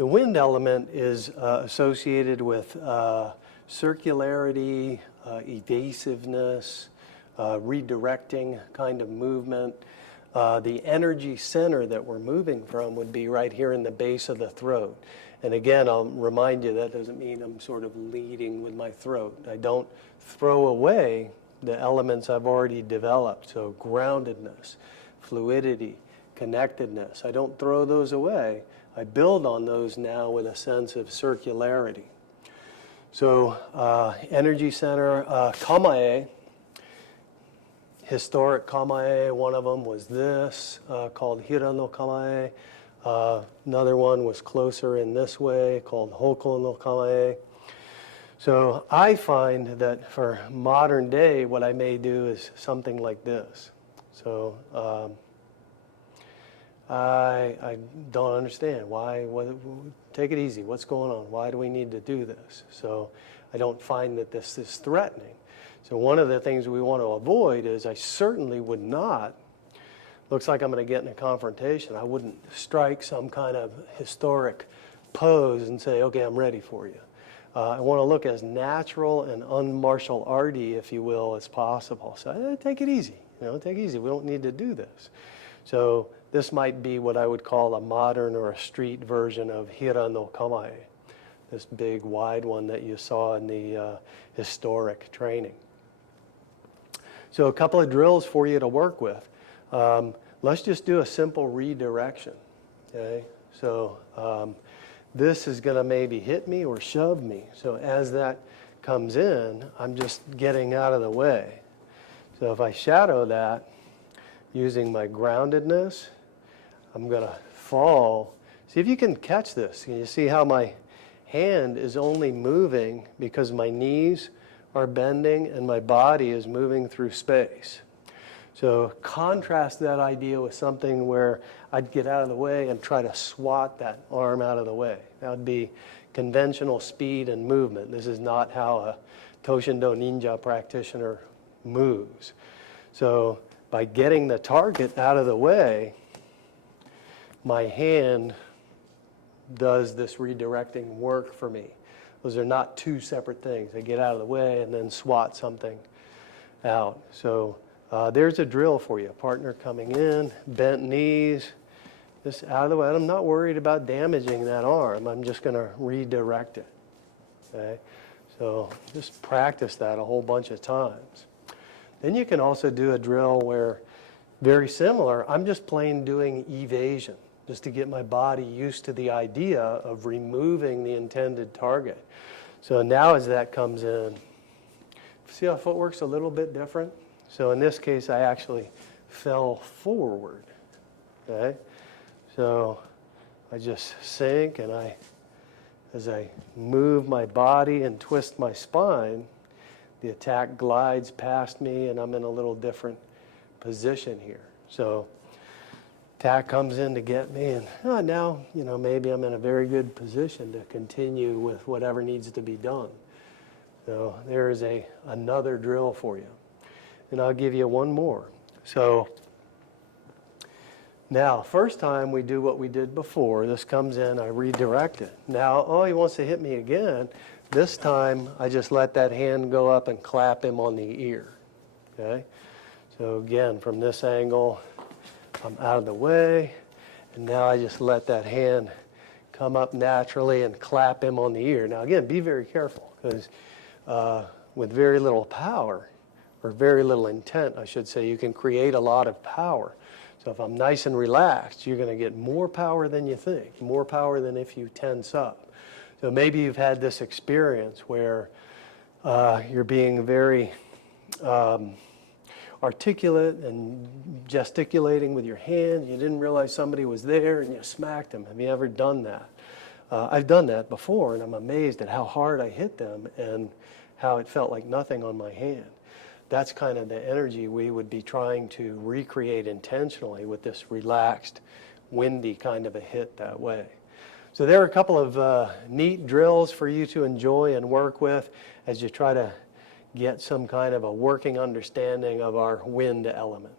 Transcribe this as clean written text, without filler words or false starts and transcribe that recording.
The wind element is associated with circularity, evasiveness, redirecting kind of movement. The energy center that we're moving from would be right here in the base of the throat. And again, I'll remind you that doesn't mean I'm sort of leading with my throat. I don't throw away the elements I've already developed. So groundedness, fluidity, connectedness. I don't throw those away. I build on those now with a sense of circularity. So energy center, KAMAE, historic KAMAE, one of them was this, called HIRA no KAMAE. Another one was closer in this way, called Hoko no KAMAE. So I find that for modern day, what I may do is something like this. So I don't understand why. Take it easy. What's going on? Why do we need to do this? So I don't find that this is threatening. So one of the things we want to avoid is I certainly would not, looks like I'm going to get in a confrontation, I wouldn't strike some kind of historic pose and say, okay, I'm ready for you. I want to look as natural and unmartial arty, if you will, as possible. So take it easy. Take it easy. We don't need to do this. So this might be what I would call a modern or a street version of HIRA no KAMAE, this big, wide one that you saw in the historic training. So a couple of drills for you to work with. Let's just do a simple redirection. Okay? So this is going to maybe hit me or shove me. So as that comes in, I'm just getting out of the way. So if I shadow that using my groundedness, I'm going to fall. See if you can catch this. Can you see how my hand is only moving because my knees are bending and my body is moving through space? So contrast that idea with something where I'd get out of the way and try to swat that arm out of the way. That would be conventional speed and movement. This is not how a Toshindo ninja practitioner moves. So by getting the target out of the way, my hand does this redirecting work for me. Those are not two separate things. I get out of the way and then swat something out. So there's a drill for you. Partner coming in, bent knees, just out of the way. I'm not worried about damaging that arm. I'm just going to redirect it. Okay? So just practice that a whole bunch of times. Then you can also do a drill where, very similar, I'm just plain doing evasion, just to get my body used to the idea of removing the intended target. So now as that comes in, see how footwork's a little bit different? So in this case, I actually fell forward, okay? So I just sink, and as I move my body and twist my spine, the attack glides past me, and I'm in a little different position here. So attack comes in to get me, and now, maybe I'm in a very good position to continue with whatever needs to be done. So there is another drill for you. And I'll give you one more. So now, first time we do what we did before. This comes in, I redirect it. Now, oh, he wants to hit me again. This time, I just let that hand go up and clap him on the ear. Okay? So again, from this angle, I'm out of the way. And now I just let that hand come up naturally and clap him on the ear. Now again, be very careful, because with very little power, or very little intent, I should say, you can create a lot of power. So if I'm nice and relaxed, you're going to get more power than you think, more power than if you tense up. So maybe you've had this experience where you're being very articulate and gesticulating with your hand. You didn't realize somebody was there and you smacked them. Have you ever done that? I've done that before, and I'm amazed at how hard I hit them and how it felt like nothing on my hand. That's kind of the energy we would be trying to recreate intentionally with this relaxed, windy kind of a hit that way. So there are a couple of neat drills for you to enjoy and work with as you try to get some kind of a working understanding of our wind element.